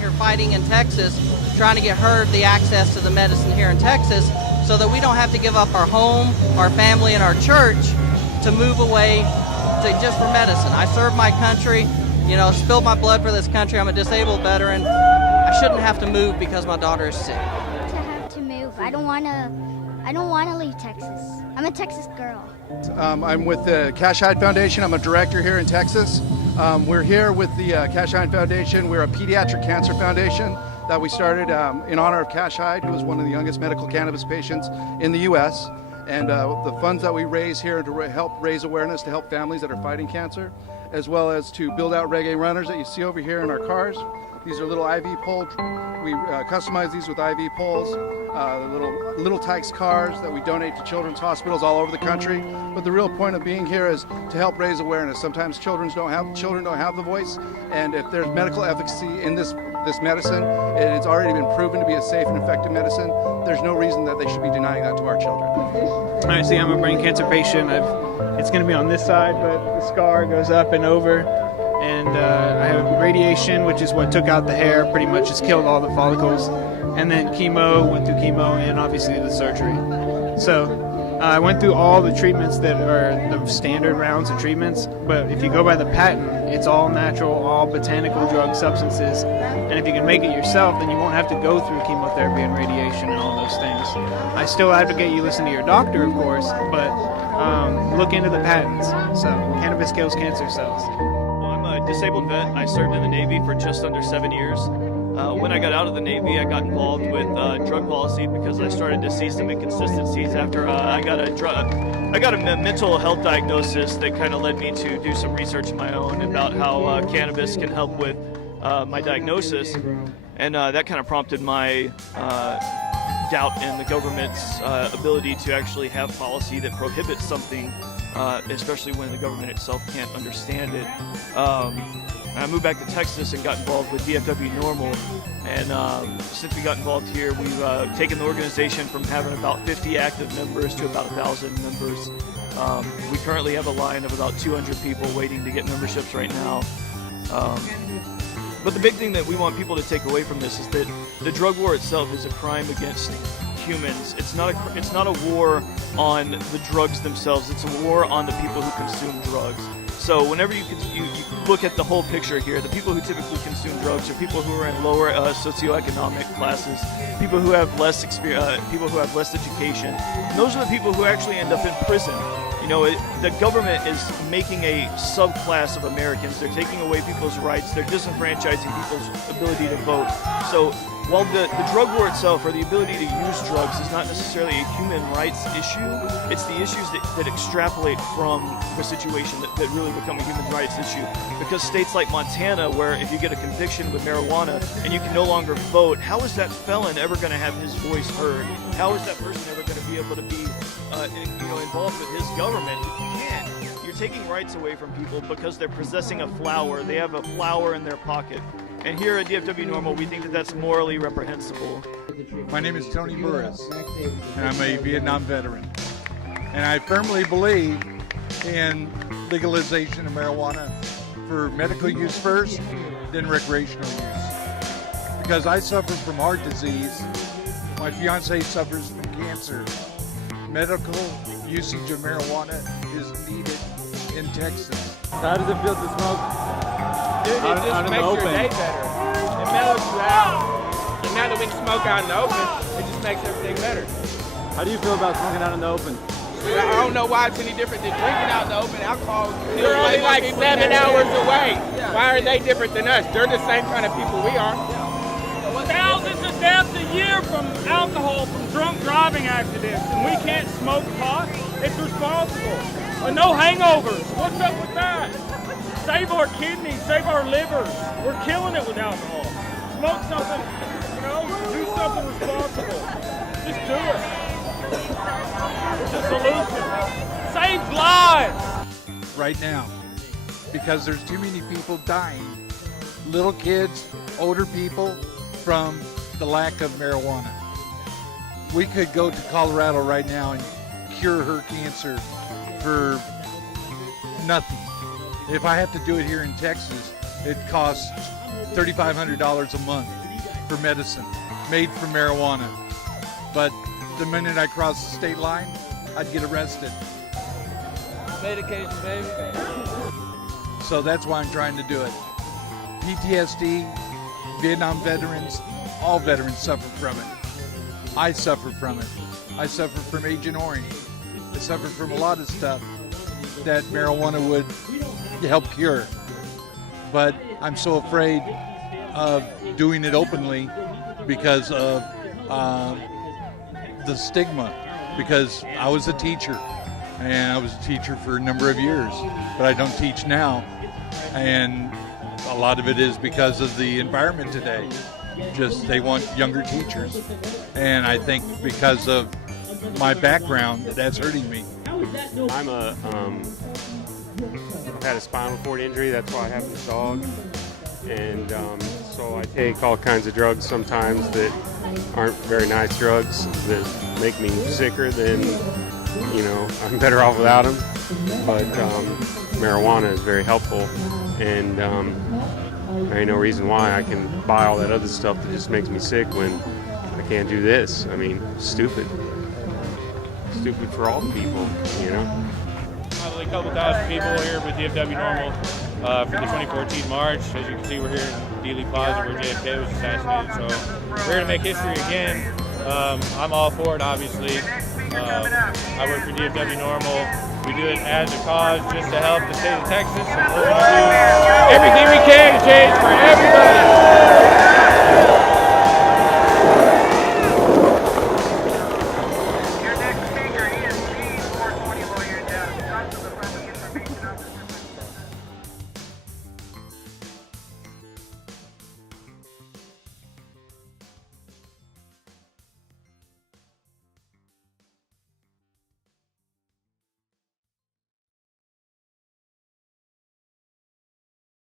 here fighting in Texas, trying to get her the access to the medicine here in Texas so that we don't have to give up our home, our family, and our church to move away to just for medicine. I serve my country, spilled my blood for this country. I'm a disabled veteran. I shouldn't have to move because my daughter is sick. To have to move. I don't want to leave Texas. I'm a Texas girl. I'm with the Cash Hide Foundation. I'm a director here in Texas. We're here with the Cash Hide Foundation. We're a pediatric cancer foundation that we started in honor of Cash Hide, who was one of the youngest medical cannabis patients in the U.S. And the funds that we raise here to help raise awareness to help families that are fighting cancer, as well as to build out reggae runners that you see over here in our cars. These are little IV pole. We customize these with IV poles. The little Tykes cars that we donate to children's hospitals all over the country. But the real point of being here is to help raise awareness. Sometimes children don't have the voice, and if there's medical efficacy in this medicine, it's already been proven to be a safe and effective medicine. There's no reason that they should be denying that to our children. Obviously, I'm a brain cancer patient. It's going to be on this side, but the scar goes up and over. And I have radiation, which is what took out the hair, pretty much just killed all the follicles. And then went through chemo, and obviously the surgery. So I went through all the treatments that are the standard rounds of treatments, but if you go by the patent, it's all natural, all botanical drug substances. And if you can make it yourself, then you won't have to go through chemotherapy and radiation and all those things. I still advocate you listen to your doctor, of course, but look into the patents. So cannabis kills cancer cells. Disabled vet. I served in the Navy for just under 7 years. When I got out of the Navy, I got involved with drug policy because I started to see some inconsistencies after I got a mental health diagnosis that kind of led me to do some research of my own about how cannabis can help with my diagnosis, and that kind of prompted my doubt in the government's ability to actually have policy that prohibits something, especially when the government itself can't understand it. I moved back to Texas and got involved with DFW Norml, and since we got involved here, we've taken the organization from having about 50 active members to about 1,000 members. We currently have a line of about 200 people waiting to get memberships right now. But the big thing that we want people to take away from this is that the drug war itself is a crime against humans. It's not a war on the drugs themselves. It's a war on the people who consume drugs. So whenever you look at the whole picture here, the people who typically consume drugs are people who are in lower socioeconomic classes, people who have less experience, people who have less education. And those are the people who actually end up in prison. The government is making a subclass of Americans. They're taking away people's rights. They're disenfranchising people's ability to vote. So while the drug war itself, or the ability to use drugs, is not necessarily a human rights issue, it's the issues that extrapolate from the situation that really become a human rights issue. Because states like Montana, where if you get a conviction with marijuana and you can no longer vote, how is that felon ever going to have his voice heard? How is that person ever going to be able to be involved with his government? You can't. You're taking rights away from people because they're possessing a flower. They have a flower in their pocket. And here at DFW Norml, we think that that's morally reprehensible. My name is Tony Burris, and I'm a Vietnam veteran. And I firmly believe in legalization of marijuana for medical use first, then recreational use. Because I suffer from heart disease, my fiance suffers from cancer. Medical usage of marijuana is needed in Texas. How does it feel to smoke? Dude, it just makes your day better. It mellows you out. And now that we can smoke out in the open, it just makes everything better. How do you feel about smoking out in the open? I don't know why it's any different than drinking out in the open. Alcohol. They're only like 7 hours away. Why are they different than us? They're the same kind of people we are. Thousands of deaths a year from alcohol, from drunk driving accidents, and we can't smoke pot? It's responsible. No hangovers. What's up with that? Save our kidneys, save our livers. We're killing it with alcohol. Smoke something, do something responsible. Just do it. It's a solution. Save lives. Right now, because there's too many people dying, little kids, older people, from the lack of marijuana. We could go to Colorado right now and cure her cancer for nothing. If I have to do it here in Texas, it costs $3,500 a month for medicine made from marijuana. But the minute I crossed the state line, I'd get arrested. Medication, baby. So that's why I'm trying to do it. PTSD, Vietnam veterans, all veterans suffer from it. I suffer from it. I suffer from Agent Orange. I suffer from a lot of stuff that marijuana would help cure. But I'm so afraid of doing it openly because of the stigma. Because I was a teacher, and I was a teacher for a number of years, but I don't teach now. And a lot of it is because of the environment today. Just they want younger teachers. And I think because of my background, that's hurting me. I've had a spinal cord injury, that's why I have this dog. And so I take all kinds of drugs sometimes that aren't very nice drugs that make me sicker than, I'm better off without them. But marijuana is very helpful, and there ain't no reason why I can buy all that other stuff that just makes me sick when I can't do this. I mean, stupid. Stupid for all the people, Probably a couple thousand people here with DFW Norml for the 2014 March. As you can see, we're here in Dealey Plaza where JFK was assassinated. So we're here to make history again. I'm all for it, obviously. I work for DFW Norml. We do it as a cause just to help the state of Texas. And we're going to do everything we can to change for everybody.